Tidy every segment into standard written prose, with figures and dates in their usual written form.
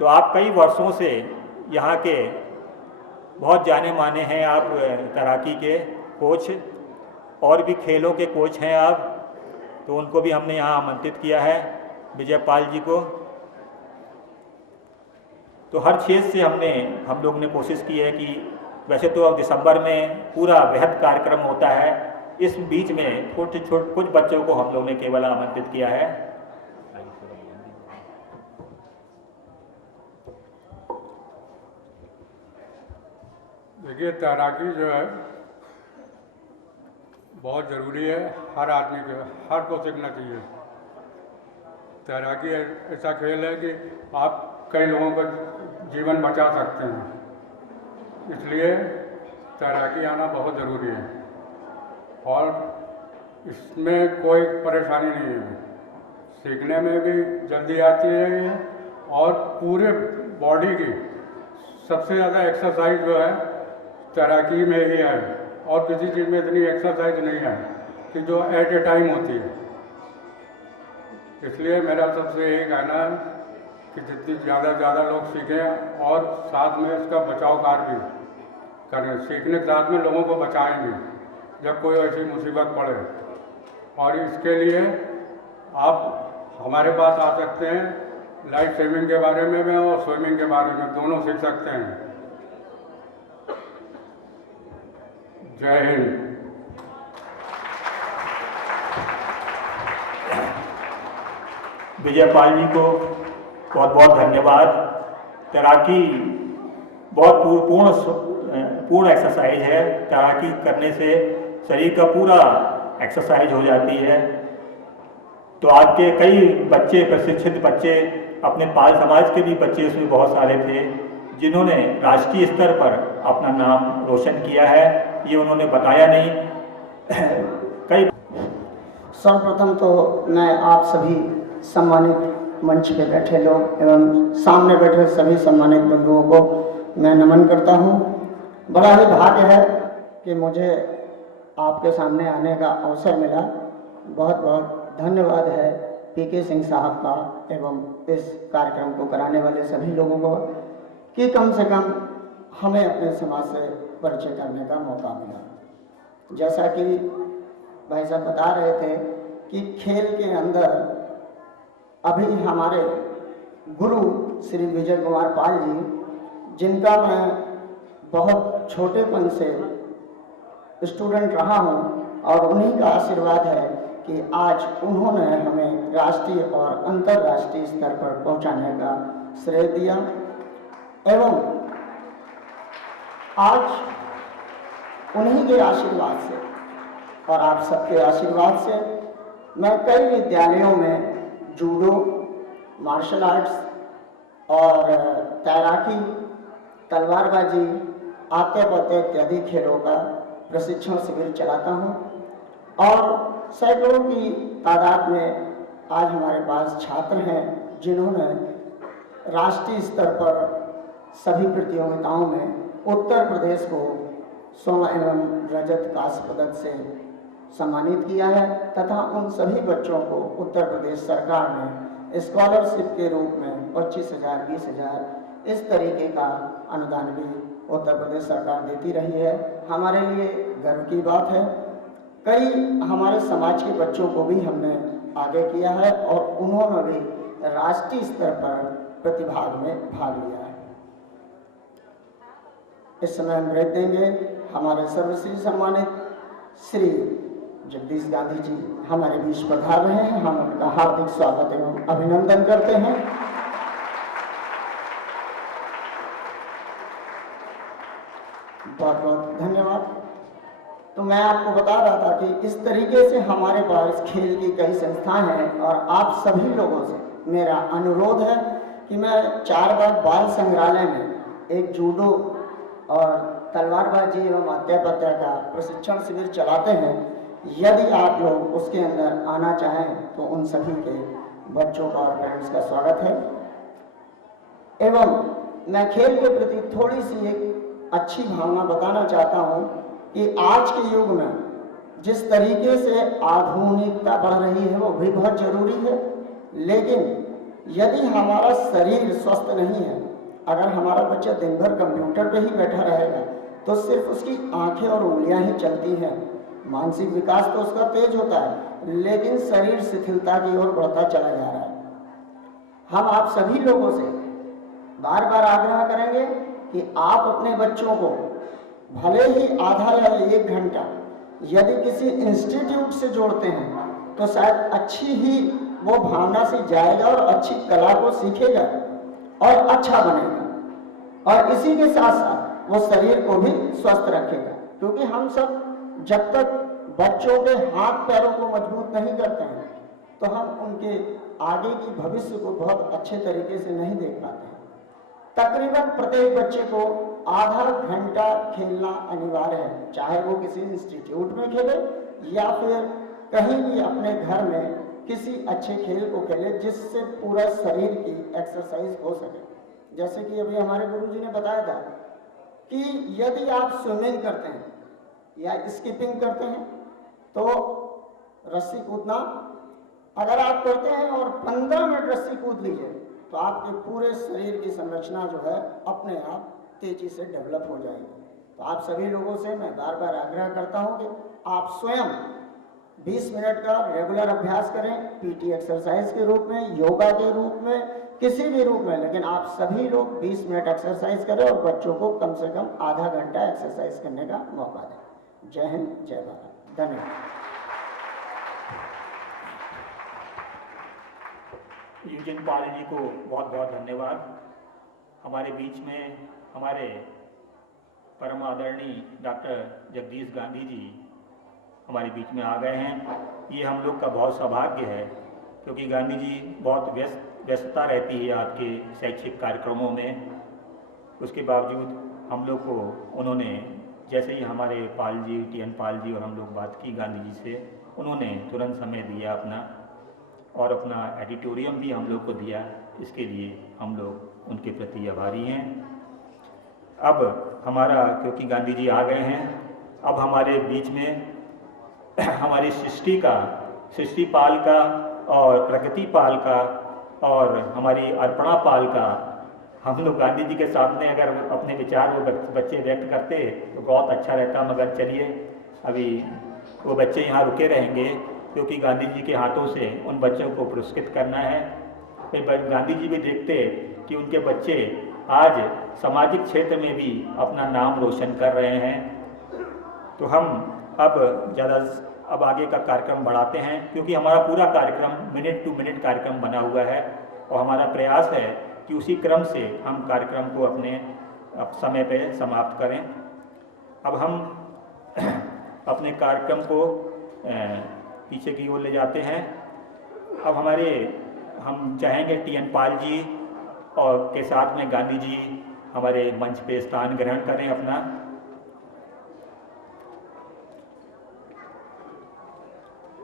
तो आप कई वर्षों से यहाँ के बहुत जाने माने हैं, आप तैराकी के कोच और भी खेलों के कोच हैं आप, तो उनको भी हमने यहाँ आमंत्रित किया है, विजयपाल जी को। तो हर क्षेत्र से हम लोग ने कोशिश की है कि वैसे तो अब दिसंबर में पूरा वृहद कार्यक्रम होता है, इस बीच में कुछ बच्चों को हम लोग ने केवल आमंत्रित किया है। देखिए, तैराकी जो है बहुत ज़रूरी है, हर आदमी को, हर को सीखना चाहिए। तैराकी ऐसा खेल है कि आप कई लोगों का जीवन बचा सकते हैं, इसलिए तैराकी आना बहुत ज़रूरी है और इसमें कोई परेशानी नहीं है, सीखने में भी जल्दी आती है ये, और पूरे बॉडी की सबसे ज़्यादा एक्सरसाइज जो है तैराकी में ही है, और किसी चीज़ में इतनी एक्सरसाइज नहीं है कि जो एट ए टाइम होती है। इसलिए मेरा सबसे यही कहना है कि जितनी ज़्यादा लोग सीखें और साथ में इसका बचाव कार्य भी करें, सीखने के साथ में लोगों को बचाएंगे जब कोई ऐसी मुसीबत पड़े। और इसके लिए आप हमारे पास आ सकते हैं, लाइफ सेविंग के बारे में और स्विमिंग के बारे में दोनों सीख सकते हैं। जय हिंद। विजयपाल जी को बहुत बहुत धन्यवाद। तैराकी बहुत पूर्ण एक्सरसाइज है, तैराकी करने से शरीर का पूरा एक्सरसाइज हो जाती है। तो आपके कई बच्चे, प्रशिक्षित बच्चे, अपने पाल समाज के भी बच्चे उसमें बहुत सारे थे जिन्होंने राष्ट्रीय स्तर पर अपना नाम रोशन किया है, ये उन्होंने बताया नहीं। कई सर्वप्रथम तो मैं आप सभी सम्मानित मंच पे बैठे लोग एवं सामने बैठे सभी सम्मानित बंधुओं को मैं नमन करता हूँ। बड़ा ही भाग्य है कि मुझे आपके सामने आने का अवसर मिला। बहुत बहुत धन्यवाद है पीके सिंह साहब का एवं इस कार्यक्रम को कराने वाले सभी लोगों को कि कम से कम हमें अपने समाज से परिचय करने का मौका मिला। जैसा कि भाई साहब बता रहे थे कि खेल के अंदर अभी हमारे गुरु श्री विजय कुमार पाल जी, जिनका मैं बहुत छोटेपन से स्टूडेंट रहा हूं, और उन्हीं का आशीर्वाद है कि आज उन्होंने हमें राष्ट्रीय और अंतर्राष्ट्रीय स्तर पर पहुंचाने का श्रेय दिया। एवं आज उन्हीं के आशीर्वाद से और आप सबके आशीर्वाद से मैं कई विद्यालयों में जूडो, मार्शल आर्ट्स और तैराकी, तलवारबाजी, आते पते इत्यादि खेलों का प्रशिक्षण शिविर चलाता हूं, और सैकड़ों की तादाद में आज हमारे पास छात्र हैं जिन्होंने राष्ट्रीय स्तर पर सभी प्रतियोगिताओं में उत्तर प्रदेश को स्वर्ण एवं रजत कांस्य पदक से सम्मानित किया है, तथा उन सभी बच्चों को उत्तर प्रदेश सरकार ने स्कॉलरशिप के रूप में 25,000, 20,000 इस तरीके का अनुदान भी उत्तर प्रदेश सरकार देती रही है। हमारे लिए गर्व की बात है। कई हमारे समाज के बच्चों को भी हमने आगे किया है और उन्होंने भी राष्ट्रीय स्तर पर प्रतिभाग में भाग लिया है। इस समय हम ब्रेक देंगे। हमारे सर्वश्री सम्मानित श्री जगदीश गांधी जी हमारे बीच पधार रहे हैं। हम उनका हार्दिक स्वागत एवं अभिनंदन करते हैं। बहुत बहुत धन्यवाद। तो मैं आपको बता रहा था कि इस तरीके से हमारे पास खेल की कई संस्थाएं हैं, और आप सभी लोगों से मेरा अनुरोध है कि मैं 4 बाग बाल संग्रहालय में एक जूडो और तलवारबाजी एवं हत्या का प्रशिक्षण शिविर चलाते हैं। यदि आप लोग उसके अंदर आना चाहें तो उन सभी के बच्चों का और पेरेंट्स का स्वागत है। एवं मैं खेल के प्रति थोड़ी सी एक अच्छी भावना बताना चाहता हूं कि आज के युग में जिस तरीके से आधुनिकता बढ़ रही है वो भी बहुत जरूरी है, लेकिन यदि हमारा शरीर स्वस्थ नहीं है, अगर हमारा बच्चा दिन भर कंप्यूटर पे ही बैठा रहेगा तो सिर्फ उसकी आंखें और उंगलियां ही चलती हैं। मानसिक विकास तो उसका तेज होता है, लेकिन शरीर शिथिलता की ओर बढ़ता चला जा रहा है। हम आप सभी लोगों से बार बार आग्रह करेंगे कि आप अपने बच्चों को भले ही आधा या 1 घंटा यदि किसी इंस्टीट्यूट से जोड़ते हैं तो शायद अच्छी ही वो भावना से जाएगा और अच्छी कला को सीखेगा और अच्छा बनेगा, और इसी के साथ साथ वो शरीर को भी स्वस्थ रखेगा। क्योंकि हम सब जब तक बच्चों के हाथ पैरों को मजबूत नहीं करते हैं तो हम उनके आगे की भविष्य को बहुत अच्छे तरीके से नहीं देख पाते हैं। तकरीबन प्रत्येक बच्चे को आधा घंटा खेलना अनिवार्य है, चाहे वो किसी इंस्टीट्यूट में खेले या फिर कहीं भी अपने घर में किसी अच्छे खेल को खेले जिससे पूरा शरीर की एक्सरसाइज हो सके। जैसे कि अभी हमारे गुरुजी ने बताया था कि यदि आप स्विमिंग करते हैं या स्किपिंग करते हैं तो रस्सी कूदना अगर आप करते हैं और 15 मिनट रस्सी कूद लीजिए तो आपके पूरे शरीर की संरचना जो है अपने आप तेजी से डेवलप हो जाएगी। तो आप सभी लोगों से मैं बार बार आग्रह करता हूं कि आप स्वयं 20 मिनट का रेगुलर अभ्यास करें, पीटी एक्सरसाइज के रूप में, योगा के रूप में, किसी भी रूप में, लेकिन आप सभी लोग 20 मिनट एक्सरसाइज करें और बच्चों को कम से कम आधा घंटा एक्सरसाइज करने का मौका दें। जय हिंद, जय भारत, धन्यवाद। यूजिन पाल जी को बहुत बहुत धन्यवाद। हमारे बीच में हमारे परम आदरणीय डॉक्टर जगदीश गांधी जी हमारे बीच में आ गए हैं। ये हम लोग का बहुत सौभाग्य है क्योंकि गांधी जी बहुत व्यस्तता रहती है आपके शैक्षिक कार्यक्रमों में। उसके बावजूद हम लोग को उन्होंने, जैसे ही हमारे पाल जी, टीएन पाल जी और हम लोग बात की गांधी जी से, उन्होंने तुरंत समय दिया अपना और अपना एडिटोरियम भी हम लोग को दिया। इसके लिए हम लोग उनके प्रति आभारी हैं। अब हमारा, क्योंकि गांधी जी आ गए हैं, अब हमारे बीच में हमारी सृष्टि पाल का और प्रगति पाल का और हमारी अर्पणा पाल का, हम लोग गांधी जी के सामने अगर अपने विचार वो बच्चे व्यक्त करते तो बहुत अच्छा रहता। मगर चलिए, अभी वो बच्चे यहाँ रुके रहेंगे क्योंकि गांधी जी के हाथों से उन बच्चों को पुरस्कृत करना है। फिर गांधी जी भी देखते कि उनके बच्चे आज सामाजिक क्षेत्र में भी अपना नाम रोशन कर रहे हैं। तो हम अब आगे का कार्यक्रम बढ़ाते हैं क्योंकि हमारा पूरा कार्यक्रम मिनट टू मिनट कार्यक्रम बना हुआ है और हमारा प्रयास है कि उसी क्रम से हम कार्यक्रम को अपने समय पे समाप्त करें। अब हम अपने कार्यक्रम को पीछे की ओर ले जाते हैं। अब हम चाहेंगे टीएन पाल जी और के साथ में गांधी जी हमारे मंच पे स्थान ग्रहण करें अपना।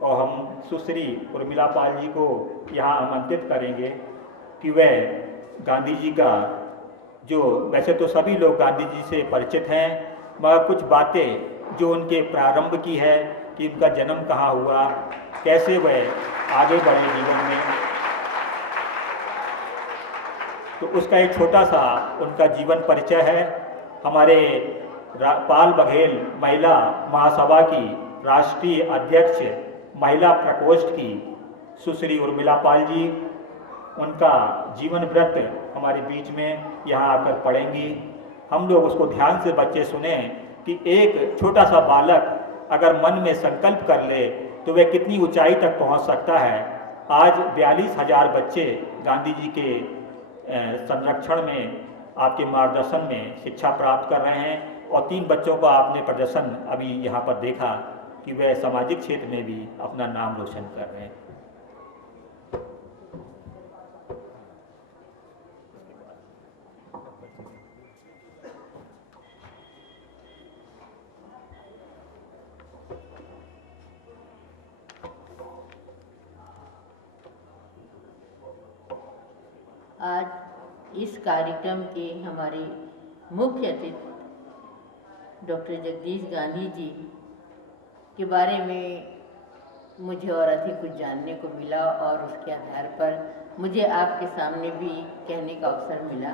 और हम सुश्री उर्मिला पाल जी को यहाँ आमंत्रित करेंगे कि वह गांधी जी का, जो वैसे तो सभी लोग गांधी जी से परिचित हैं, मगर कुछ बातें जो उनके प्रारंभ की है कि उनका जन्म कहाँ हुआ, कैसे वह आगे बढ़े जीवन में, तो उसका एक छोटा सा उनका जीवन परिचय है। हमारे पाल बघेल महिला महासभा की राष्ट्रीय अध्यक्ष महिला प्रकोष्ठ की सुश्री उर्मिला पाल जी, उनका जीवन व्रत हमारे बीच में यहाँ आकर पढ़ेंगी। हम लोग उसको ध्यान से बच्चे सुने कि एक छोटा सा बालक अगर मन में संकल्प कर ले तो वह कितनी ऊंचाई तक पहुँच सकता है। आज 42,000 बच्चे गांधी जी के संरक्षण में, आपके मार्गदर्शन में शिक्षा प्राप्त कर रहे हैं और 3 बच्चों का आपने प्रदर्शन अभी यहाँ पर देखा कि वह सामाजिक क्षेत्र में भी अपना नाम रोशन कर रहे हैं। आज इस कार्यक्रम के हमारे मुख्य अतिथि डॉक्टर जगदीश गांधी जी के बारे में मुझे और अधिक कुछ जानने को मिला और उसके आधार पर मुझे आपके सामने भी कहने का अवसर मिला,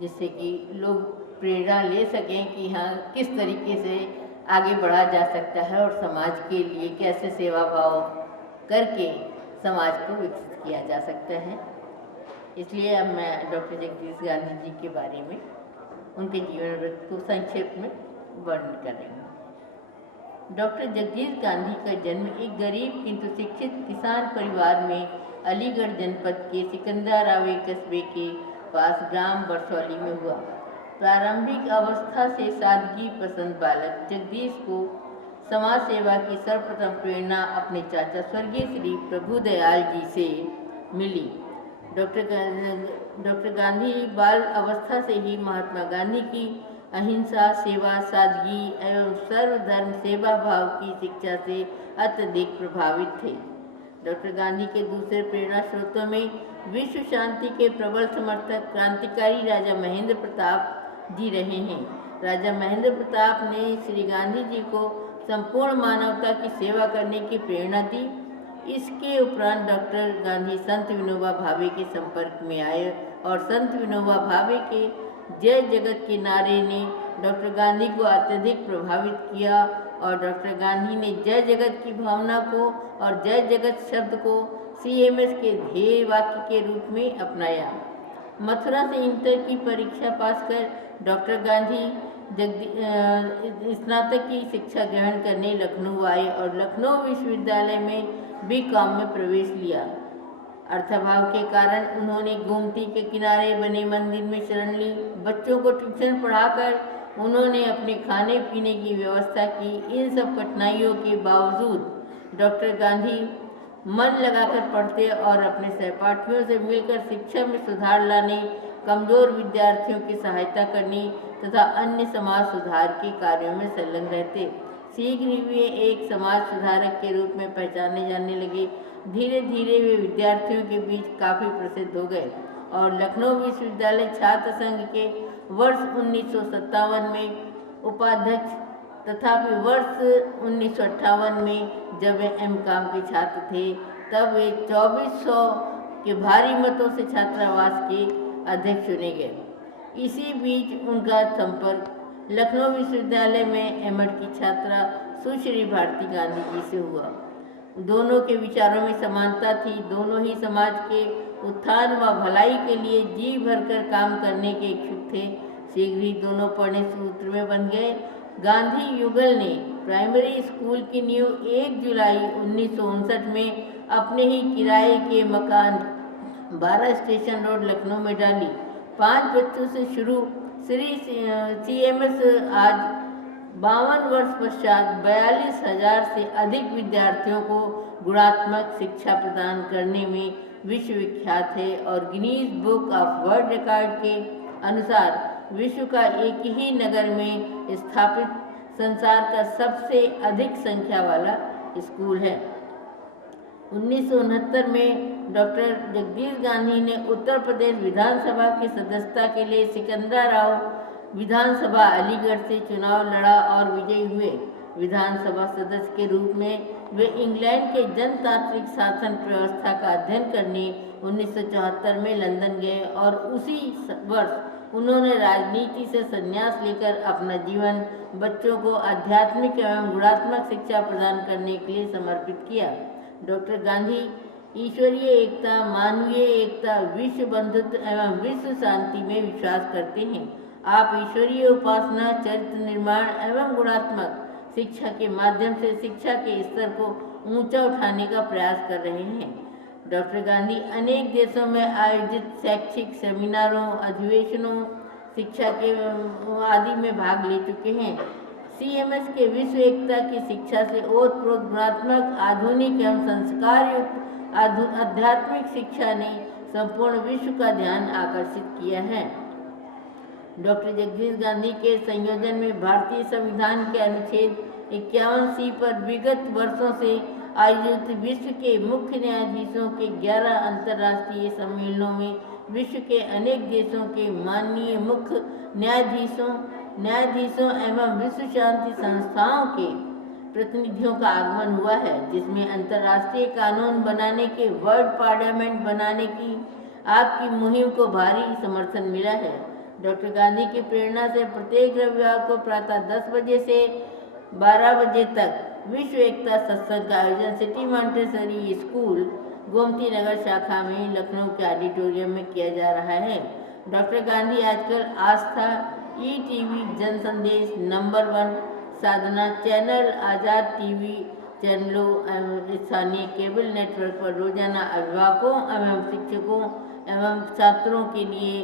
जिससे कि लोग प्रेरणा ले सकें कि हाँ किस तरीके से आगे बढ़ा जा सकता है और समाज के लिए कैसे सेवा भाव करके समाज को विकसित किया जा सकता है। इसलिए अब मैं डॉक्टर जगदीश गांधी जी के बारे में उनके जीवन वृत्त को संक्षेप में वर्णन कर रही हूँ। डॉक्टर जगदीश गांधी का जन्म एक गरीब किंतु शिक्षित किसान परिवार में अलीगढ़ जनपद के सिकंदराबाद कस्बे के पास ग्राम बरसौली में हुआ। प्रारंभिक अवस्था से सादगी पसंद बालक जगदीश को समाज सेवा की सर्वप्रथम प्रेरणा अपने चाचा स्वर्गीय श्री प्रभुदयाल जी से मिली। डॉक्टर गांधी बाल अवस्था से ही महात्मा गांधी की अहिंसा, सेवा, सादगी एवं सर्वधर्म सेवा भाव की शिक्षा से अत्यधिक प्रभावित थे। डॉक्टर गांधी के दूसरे प्रेरणा स्रोतों में विश्व शांति के प्रबल समर्थक क्रांतिकारी राजा महेंद्र प्रताप जी रहे हैं। राजा महेंद्र प्रताप ने श्री गांधी जी को संपूर्ण मानवता की सेवा करने की प्रेरणा दी। इसके उपरांत डॉक्टर गांधी संत विनोबा भावे के संपर्क में आए और संत विनोबा भावे के जय जगत के नारे ने डॉक्टर गांधी को अत्यधिक प्रभावित किया और डॉक्टर गांधी ने जय जगत की भावना को और जय जगत शब्द को CMS के ध्येय वाक्य के रूप में अपनाया। मथुरा से इंटर की परीक्षा पास कर डॉक्टर गांधी स्नातक की शिक्षा ग्रहण करने लखनऊ आए और लखनऊ विश्वविद्यालय में B.Com में प्रवेश लिया। अर्थाभाव के कारण उन्होंने गोमती के किनारे बने मंदिर में शरण ली। बच्चों को ट्यूशन पढ़ाकर उन्होंने अपने खाने पीने की व्यवस्था की। इन सब कठिनाइयों के बावजूद डॉक्टर गांधी मन लगाकर पढ़ते और अपने सहपाठियों से मिलकर शिक्षा में सुधार लाने, कमजोर विद्यार्थियों की सहायता करने तथा अन्य समाज सुधार के कार्यों में संलग्न रहते। शीघ्र ही वे एक समाज सुधारक के रूप में पहचाने जाने लगे। धीरे धीरे वे विद्यार्थियों के बीच काफ़ी प्रसिद्ध हो गए और लखनऊ विश्वविद्यालय छात्र संघ के वर्ष 1957 में उपाध्यक्ष तथा फिर वर्ष 1958 में जब वे M.Com के छात्र थे तब वे 2400 के भारी मतों से छात्रावास के अध्यक्ष चुने गए। इसी बीच उनका संपर्क लखनऊ विश्वविद्यालय में M.Ed की छात्रा सुश्री भारती गांधी जी से हुआ। दोनों के विचारों में समानता थी। दोनों ही समाज के उत्थान व भलाई के लिए जी भरकर काम करने के इच्छुक थे। शीघ्र ही दोनों पढ़ने सूत्र में बन गए। गांधी युगल ने प्राइमरी स्कूल की नींव 1 जुलाई 1959 में अपने ही किराए के मकान 12 स्टेशन रोड लखनऊ में डाली। 5 बच्चों से शुरू श्री CMS आज 52 वर्ष पश्चात 42,000 से अधिक विद्यार्थियों को गुणात्मक शिक्षा प्रदान करने में विश्वविख्यात है और Guinness book of world record के अनुसार विश्व का एक ही नगर में स्थापित संसार का सबसे अधिक संख्या वाला स्कूल है। 1969 में डॉक्टर जगदीश गांधी ने उत्तर प्रदेश विधानसभा की सदस्यता के लिए सिकंदराबाद विधानसभा अलीगढ़ से चुनाव लड़ा और विजयी हुए। विधानसभा सदस्य के रूप में वे इंग्लैंड के जनतांत्रिक शासन व्यवस्था का अध्ययन करने 1974 में लंदन गए और उसी वर्ष उन्होंने राजनीति से संन्यास लेकर अपना जीवन बच्चों को आध्यात्मिक एवं गुणात्मक शिक्षा प्रदान करने के लिए समर्पित किया। डॉक्टर गांधी ईश्वरीय एकता, मानवीय एकता, विश्व बंधुत्व एवं विश्व शांति में विश्वास करते हैं। आप ईश्वरीय उपासना, चरित्र निर्माण एवं गुणात्मक शिक्षा के माध्यम से शिक्षा के स्तर को ऊंचा उठाने का प्रयास कर रहे हैं। डॉक्टर गांधी अनेक देशों में आयोजित शैक्षिक सेमिनारों, अधिवेशनों, शिक्षा के आदि में भाग ले चुके हैं। CMS के विश्व एकता की शिक्षा से ओतप्रोत गुणात्मक, आधुनिक एवं संस्कार युक्त आध्यात्मिक शिक्षा ने संपूर्ण विश्व का ध्यान आकर्षित किया है। डॉक्टर जगदीश गांधी के संयोजन में भारतीय संविधान के अनुच्छेद 51C पर विगत वर्षों से आयोजित विश्व के मुख्य न्यायाधीशों के 11 अंतर्राष्ट्रीय सम्मेलनों में विश्व के अनेक देशों के माननीय मुख्य न्यायाधीशों एवं विश्व शांति संस्थाओं के प्रतिनिधियों का आगमन हुआ है, जिसमें अंतर्राष्ट्रीय कानून बनाने के वर्ल्ड पार्लियामेंट बनाने की आपकी मुहिम को भारी समर्थन मिला है। डॉक्टर गांधी की प्रेरणा से प्रत्येक रविवार को प्रातः 10 बजे से 12 बजे तक विश्व एकता सत्संग का आयोजन city Montessori school Gomti Nagar शाखा में लखनऊ के ऑडिटोरियम में किया जा रहा है। डॉक्टर गांधी आजकल आस्था, ETV, जन संदेश, नंबर 1 साधना चैनल, आज़ाद टीवी चैनलों एवं स्थानीय केबल नेटवर्क पर रोजाना अभिभावकों एवं शिक्षकों एवं छात्रों के लिए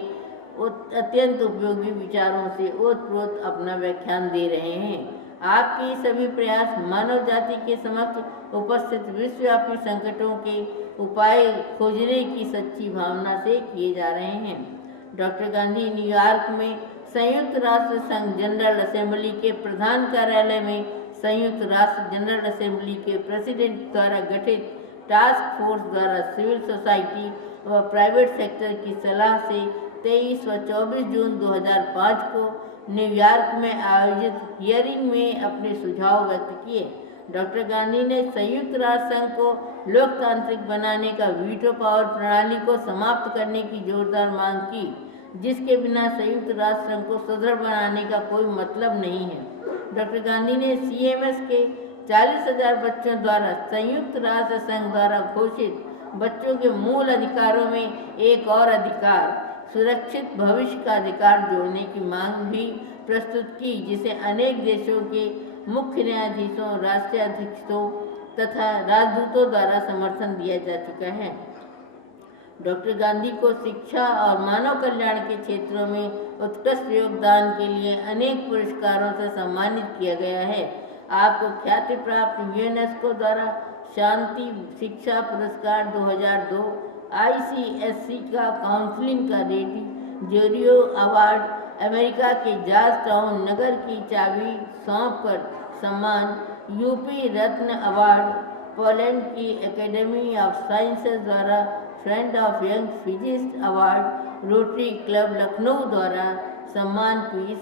अत्यंत उपयोगी विचारों से ओतप्रोत अपना व्याख्यान दे रहे हैं। आपके सभी प्रयास मानव जाति के समक्ष उपस्थित विश्वव्यापी संकटों के उपाय खोजने की सच्ची भावना से किए जा रहे हैं। डॉक्टर गांधी न्यूयॉर्क में संयुक्त राष्ट्र संघ जनरल असेंबली के प्रधान कार्यालय में संयुक्त राष्ट्र जनरल असेंबली के प्रेसिडेंट द्वारा गठित टास्क फोर्स द्वारा सिविल सोसाइटी व प्राइवेट सेक्टर की सलाह से 23 व 24 जून 2005 को न्यूयॉर्क में आयोजित हियरिंग में अपने सुझाव व्यक्त किए। डॉक्टर गांधी ने संयुक्त राष्ट्र संघ को लोकतांत्रिक बनाने का वीटो पावर प्रणाली को समाप्त करने की जोरदार मांग की, जिसके बिना संयुक्त राष्ट्र संघ को सुदृढ़ बनाने का कोई मतलब नहीं है। डॉक्टर गांधी ने CMS के 40,000 बच्चों द्वारा संयुक्त राष्ट्र संघ द्वारा घोषित बच्चों के मूल अधिकारों में एक और अधिकार, सुरक्षित भविष्य का अधिकार जोड़ने की मांग भी प्रस्तुत की, जिसे अनेक देशों के मुख्य न्यायाधीशों, राष्ट्रीय अध्यक्षों तथा राजदूतों द्वारा समर्थन दिया जा चुका है। डॉक्टर गांधी को शिक्षा और मानव कल्याण के क्षेत्रों में उत्कृष्ट योगदान के लिए अनेक पुरस्कारों से सम्मानित किया गया है। आपको ख्याति प्राप्त यूनेस्को द्वारा शांति शिक्षा पुरस्कार 2002, ICSC का काउंसलिंग का रेडियो अवार्ड, अमेरिका के जॉर्ज टाउन नगर की चाबी सौंपकर सम्मान, यूपी रत्न अवार्ड, पोलैंड की एकेडमी ऑफ साइंसेज द्वारा friend of young physicist award, rotary club Lucknow द्वारा सम्मान, पीस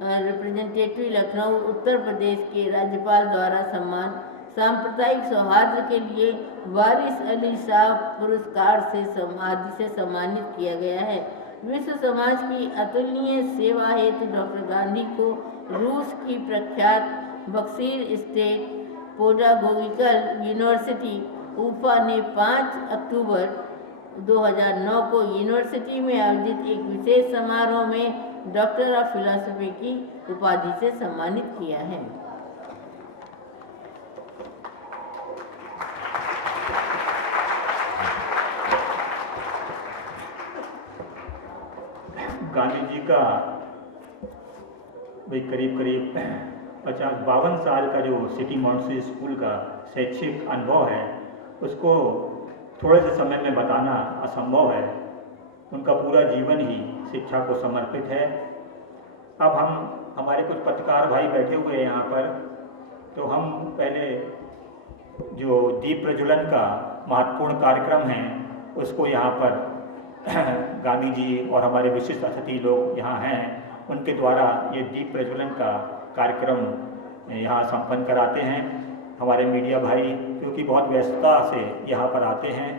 रिप्रेजेंटेटिव लखनऊ उत्तर प्रदेश के राज्यपाल द्वारा सम्मान, सांप्रदायिक सौहार्द के लिए वारिस अली शाह पुरस्कार से सम्मानित किया गया है। विश्व समाज की अतुलनीय सेवा हेतु डॉक्टर गांधी को रूस की प्रख्यात बक्सीर स्टेट पेडागोगिकल यूनिवर्सिटी उफा ने 5 अक्टूबर 2009 को यूनिवर्सिटी में आयोजित एक विशेष समारोह में डॉक्टर ऑफ फिलॉसफी की उपाधि से सम्मानित किया है। गांधी जी का भाई करीब 52 साल का जो सिटी मॉन्टेसरी स्कूल का शैक्षिक अनुभव है, उसको थोड़े से समय में बताना असंभव है। उनका पूरा जीवन ही शिक्षा को समर्पित है। अब हमारे कुछ पत्रकार भाई बैठे हुए हैं यहाँ पर, तो हम पहले जो दीप प्रज्वलन का महत्वपूर्ण कार्यक्रम है उसको यहाँ पर गांधी जी और हमारे विशिष्ट अतिथि लोग यहाँ हैं, उनके द्वारा ये दीप प्रज्वलन का कार्यक्रम यहाँ संपन्न कराते हैं। हमारे मीडिया भाई क्योंकि बहुत व्यस्तता से यहाँ पर आते हैं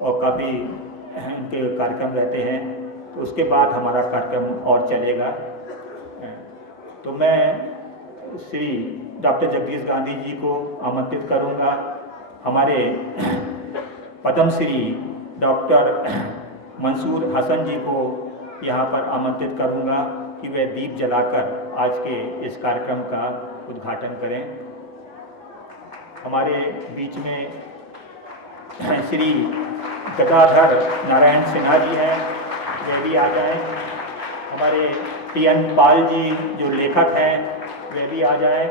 और काफ़ी उनके कार्यक्रम रहते हैं, तो उसके बाद हमारा कार्यक्रम और चलेगा। तो मैं श्री डॉक्टर जगदीश गांधी जी को आमंत्रित करूँगा। हमारे पद्मश्री डॉक्टर मंसूर हसन जी को यहाँ पर आमंत्रित करूँगा कि वे दीप जलाकर आज के इस कार्यक्रम का उद्घाटन करें। हमारे बीच में श्री गदाधर नारायण सिन्हा जी हैं, वे भी आ जाएं। हमारे TN पाल जी जो लेखक हैं वे भी आ जाएं।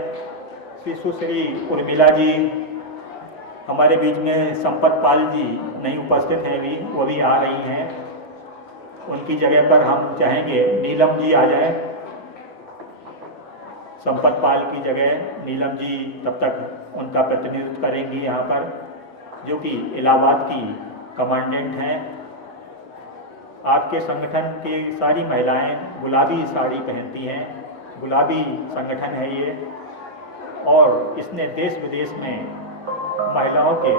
श्री सुश्री उर्मिला जी, हमारे बीच में संपत पाल जी नहीं उपस्थित हैं अभी, वो भी आ रही हैं। उनकी जगह पर हम चाहेंगे नीलम जी आ जाएं। संपत पाल की जगह नीलम जी तब तक उनका प्रतिनिधित्व करेंगी यहाँ पर, जो कि इलाहाबाद की कमांडेंट हैं। आपके संगठन की सारी महिलाएं गुलाबी साड़ी पहनती हैं, गुलाबी संगठन है ये। और इसने देश विदेश में महिलाओं के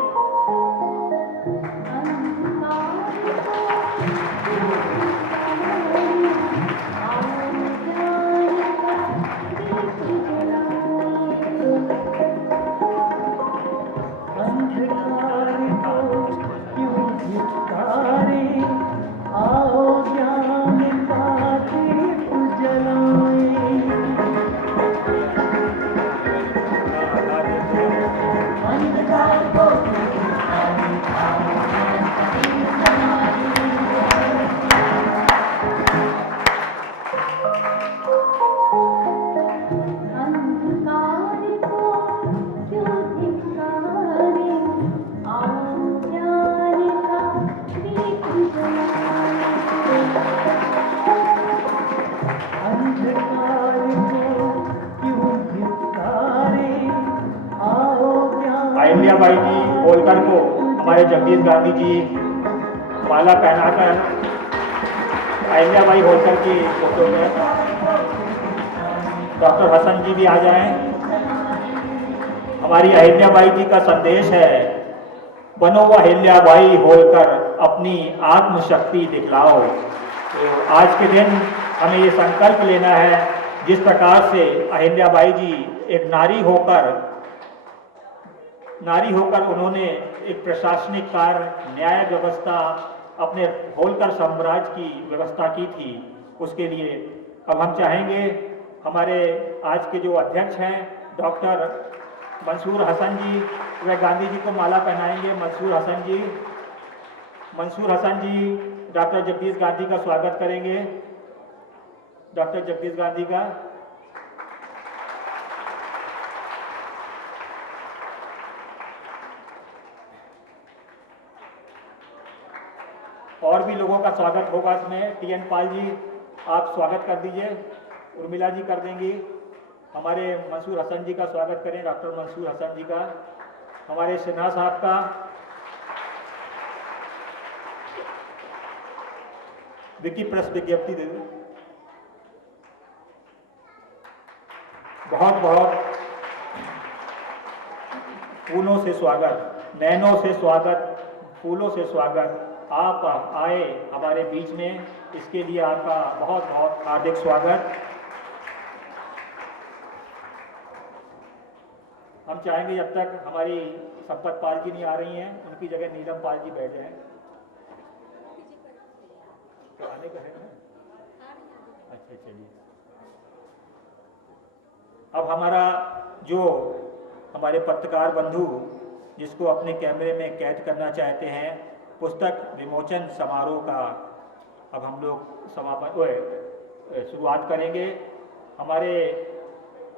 अहिल्याबाई जी होलकर को हमारे जगदीश गांधी जी माला पहनाकर अहिल्याबाई होलकर की फोटो में डॉक्टर हसन जी भी आ जाएं। हमारी अहिल्याबाई जी का संदेश है, बनो अहिल्याबाई होलकर अपनी आत्मशक्ति दिखलाओ। तो आज के दिन हमें ये संकल्प लेना है, जिस प्रकार से अहिल्याबाई जी एक नारी होकर उन्होंने एक प्रशासनिक कार्य, न्याय व्यवस्था, अपने होलकर साम्राज्य की व्यवस्था की थी, उसके लिए अब हम चाहेंगे हमारे आज के जो अध्यक्ष हैं डॉक्टर मंसूर हसन जी, वह गांधी जी को माला पहनाएंगे। मंसूर हसन जी डॉक्टर जगदीश गांधी का स्वागत करेंगे। डॉक्टर जगदीश गांधी का और भी लोगों का स्वागत होगा इसमें। टी.एन. पाल जी आप स्वागत कर दीजिए, उर्मिला जी कर देंगी। हमारे मंसूर हसन जी का स्वागत करें, डॉक्टर मंसूर हसन जी का। हमारे सिन्हा साहब का, विकी प्रेस विज्ञप्ति दे दो। बहुत बहुत फूलों से स्वागत, नैनों से स्वागत, फूलों से स्वागत। आप आए हमारे बीच में, इसके लिए आपका बहुत बहुत हार्दिक स्वागत। हम चाहेंगे जब तक हमारी संपत पाल जी नहीं आ रही हैं, उनकी जगह नीलम पाल जी बैठ जाएं। तो आने का है ना? अच्छा चलिए। अब हमारा जो हमारे पत्रकार बंधु जिसको अपने कैमरे में कैद करना चाहते हैं, पुस्तक विमोचन समारोह का अब हम लोग शुरुआत करेंगे। हमारे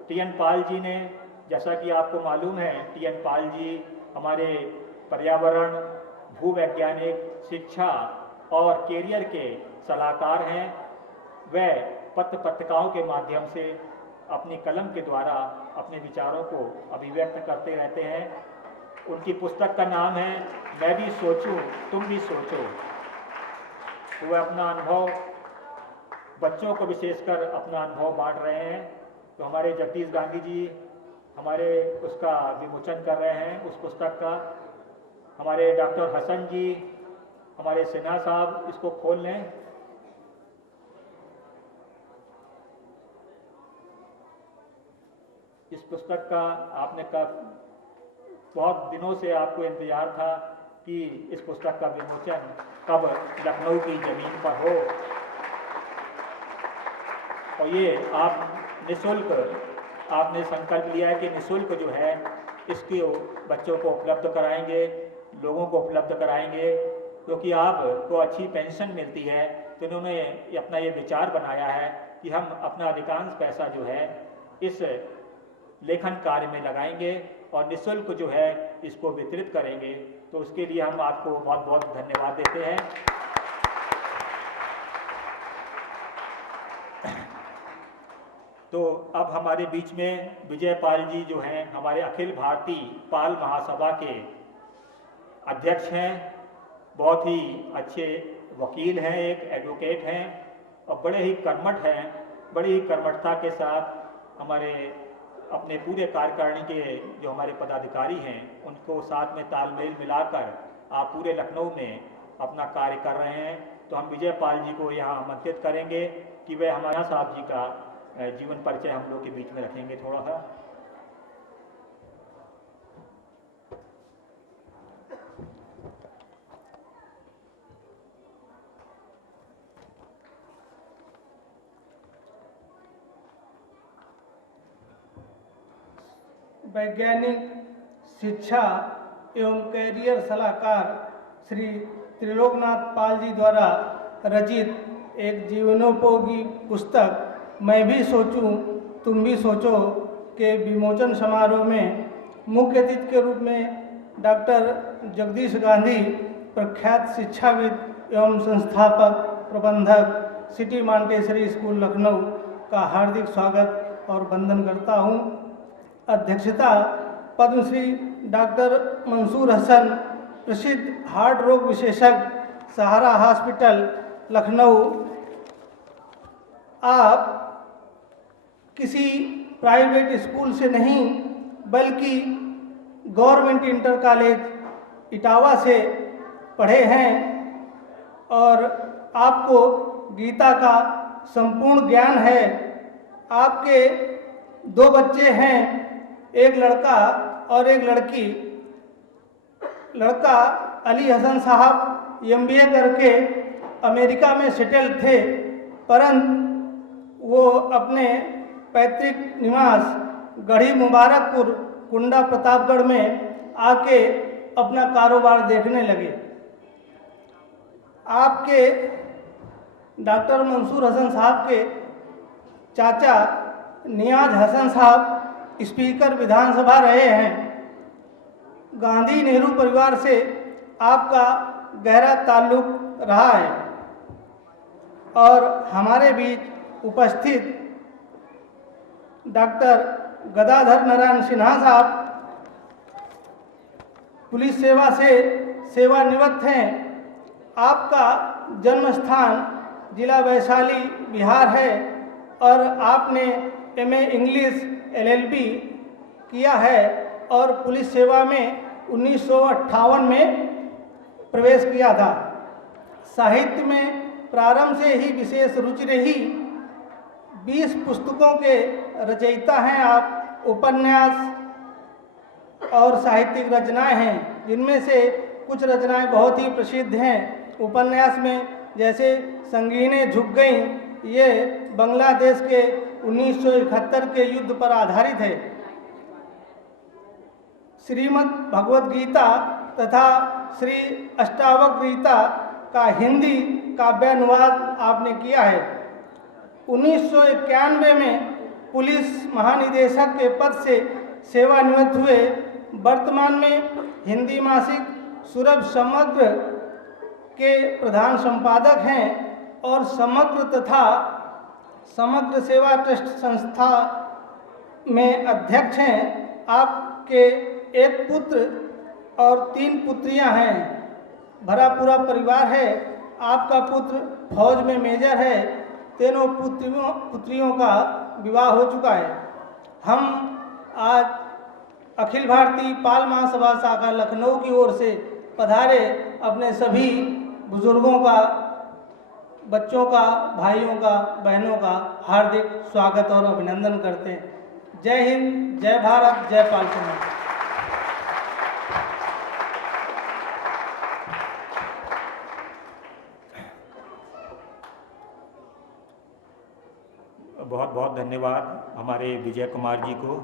टी.एन. पाल जी ने, जैसा कि आपको मालूम है, टी.एन. पाल जी हमारे पर्यावरण, भूवैज्ञानिक, शिक्षा और कैरियर के सलाहकार हैं। वह पत्रिकाओं के माध्यम से अपनी कलम के द्वारा अपने विचारों को अभिव्यक्त करते रहते हैं। उनकी पुस्तक का नाम है मैं भी सोचूं तुम भी सोचो। वह अपना अनुभव, बच्चों को विशेषकर अपना अनुभव बांट रहे हैं। तो हमारे जगदीश गांधी जी हमारे उसका विमोचन कर रहे हैं, उस पुस्तक का। हमारे डॉक्टर हसन जी, हमारे सिन्हा साहब इसको खोल लें। इस पुस्तक का आपने बहुत दिनों से आपको इंतजार था कि इस पुस्तक का विमोचन कब लखनऊ की जमीन पर हो, और ये आप निःशुल्क, आपने संकल्प लिया है कि निःशुल्क जो है इसके बच्चों को उपलब्ध कराएंगे, लोगों को उपलब्ध कराएंगे, क्योंकि आपको अच्छी पेंशन मिलती है। तो इन्होंने अपना ये विचार बनाया है कि हम अपना अधिकांश पैसा जो है इस लेखन कार्य में लगाएंगे और निःशुल्क जो है इसको वितरित करेंगे। तो उसके लिए हम आपको बहुत बहुत धन्यवाद देते हैं। तो अब हमारे बीच में विजय पाल जी जो हैं, हमारे अखिल भारतीय पाल महासभा के अध्यक्ष हैं, बहुत ही अच्छे वकील हैं, एक एडवोकेट हैं और बड़े ही कर्मठ हैं। बड़ी ही कर्मठता के साथ हमारे अपने पूरे कार्यकारिणी के जो हमारे पदाधिकारी हैं उनको साथ में तालमेल मिलाकर आप पूरे लखनऊ में अपना कार्य कर रहे हैं। तो हम विजय पाल जी को यहाँ आमंत्रित करेंगे कि वे हमारे साहब जी का जीवन परिचय हम लोग के बीच में रखेंगे थोड़ा सा। वैज्ञानिक शिक्षा एवं कैरियर सलाहकार श्री त्रिलोकनाथ पाल जी द्वारा रचित एक जीवनोपयोगी पुस्तक मैं भी सोचूं तुम भी सोचो के विमोचन समारोह में मुख्य अतिथि के रूप में डॉक्टर जगदीश गांधी, प्रख्यात शिक्षाविद एवं संस्थापक प्रबंधक सिटी मांटेसरी स्कूल लखनऊ का हार्दिक स्वागत और वंदन करता हूं। अध्यक्षता पद्मश्री डॉक्टर मंसूर हसन, प्रसिद्ध हार्ट रोग विशेषज्ञ, सहारा हॉस्पिटल लखनऊ। आप किसी प्राइवेट स्कूल से नहीं बल्कि गवर्नमेंट इंटर कॉलेज इटावा से पढ़े हैं और आपको गीता का संपूर्ण ज्ञान है। आपके 2 बच्चे हैं, एक लड़का और एक लड़की। लड़का अली हसन साहब MBA करके अमेरिका में सेटल थे, परंतु वो अपने पैतृक निवास गढ़ी मुबारकपुर कुंडा प्रतापगढ़ में आके अपना कारोबार देखने लगे। आपके डॉक्टर मंसूर हसन साहब के चाचा नियाज हसन साहब स्पीकर विधानसभा रहे हैं। गांधी नेहरू परिवार से आपका गहरा ताल्लुक रहा है और हमारे बीच उपस्थित डॉक्टर गदाधर नारायण सिन्हा साहब पुलिस सेवा से सेवानिवृत्त हैं। आपका जन्म स्थान जिला वैशाली बिहार है और आपने MA इंग्लिश LLB किया है और पुलिस सेवा में 1958 में प्रवेश किया था। साहित्य में प्रारंभ से ही विशेष रुचि रही। 20 पुस्तकों के रचयिता हैं आप। उपन्यास और साहित्यिक रचनाएं हैं, जिनमें से कुछ रचनाएं बहुत ही प्रसिद्ध हैं। उपन्यास में जैसे संगीनें झुक गईं, ये बांग्लादेश के 1971 के युद्ध पर आधारित है। श्रीमद् भगवद गीता तथा श्री अष्टावक्र का हिंदी काव्यानुवाद आपने किया है। 1991 में पुलिस महानिदेशक के पद से सेवानिवृत्त हुए। वर्तमान में हिंदी मासिक सुरभ समग्र के प्रधान संपादक हैं और समग्र तथा समग्र सेवा ट्रस्ट संस्था में अध्यक्ष हैं। आपके एक पुत्र और 3 पुत्रियां हैं। भरा पूरा परिवार है। आपका पुत्र फौज में मेजर है। तीनों पुत्रियों का विवाह हो चुका है। हम आज अखिल भारतीय पाल महासभा शाखा लखनऊ की ओर से पधारे अपने सभी बुजुर्गों का, बच्चों का, भाइयों का, बहनों का हार्दिक स्वागत और अभिनंदन करते हैं। जय हिंद, जय भारत, जय पाल समाज। बहुत बहुत धन्यवाद हमारे विजय कुमार जी को।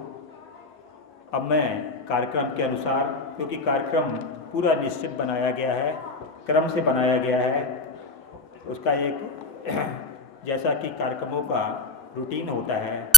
अब मैं कार्यक्रम के अनुसार, क्योंकि कार्यक्रम पूरा निश्चित बनाया गया है, क्रम से बनाया गया है, उसका एक जैसा कि कार्यक्रमों का रूटीन होता है